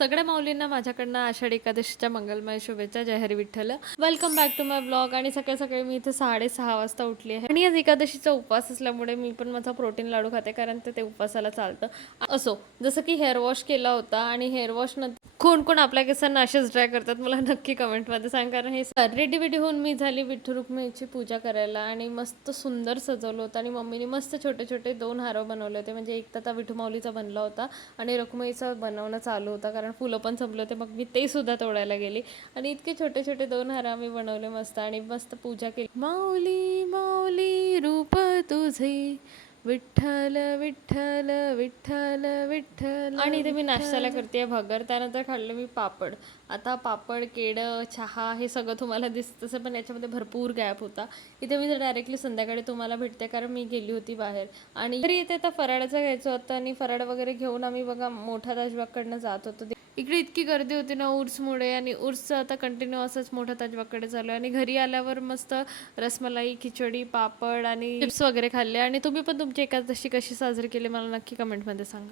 सगळ्या माऊलींना माझ्याकडनं आषाढी एकादशीच्या मंगलमय शुभेच्छा. जय Hari Vitthal. Welcome back to my blog. आणि सकाळी सकाळी मी इथे 6:30 वाजता उठली आहे आणि आज एकादशीचा उपवास असल्यामुळे मी पण माझा प्रोटीन लाडू खाते, कारण ते उपवासाला चालतं. असो, जसं की हेअर वॉश केला होता आणि हेअर वॉश नंतर कोण कोण आपल्या केसांना असेच ड्राय करतात मला नक्की कमेंटमध्ये सांग. कारण हे रेडी बिडी होऊन मी झाली विठ्ठल रुक्मिणीची पूजा करायला आणि मस्त सुंदर सजवलं होतं. आणि मम्मीने मस्त छोटे छोटे 2 हार बनवले होते. म्हणजे एक तर विठू माऊलीचा बनला होता आणि रुक्मिणीचा बनवणं चालू होता, कारण फुलं पण संपले होते. मग मी ते सुद्धा तोडायला गेली आणि इतके छोटे छोटे 2 हार आम्ही बनवले मस्त आणि मस्त पूजा केली. माऊली माऊली रूप तुझे विठ्ठल विठ्ठल विठ्ठल विठ्ठल. आणि इथे मी नाश्त्याला करते भगर. त्यानंतर खाल्लं मी पापड. आता पापड, केळं, चहा हे सगळं तुम्हाला दिसतं तसं, पण याच्यामध्ये भरपूर गॅप होता. इथे मी डायरेक्टली संध्याकाळी तुम्हाला भेटते, कारण मी गेली होती बाहेर. आणि घरी इथे आता फराळाचं घ्यायचं होतं आणि फराळ वगैरे घेऊन आम्ही बघा मोठा ताजबागकडनं जात होतो. इकडे इतकी गर्दी होती ना उर्समुळे, आणि उर्सचं आता कंटिन्यू असंच मोठा ताजबागकडे चालू आहे. आणि घरी आल्यावर मस्त रसमलाई, खिचडी, पापड आणि चिप्स वगैरे खाल्ले. आणि तुम्ही पण तुमची एकादशी कशी साजरी केली मला नक्की कमेंटमध्ये सांगा.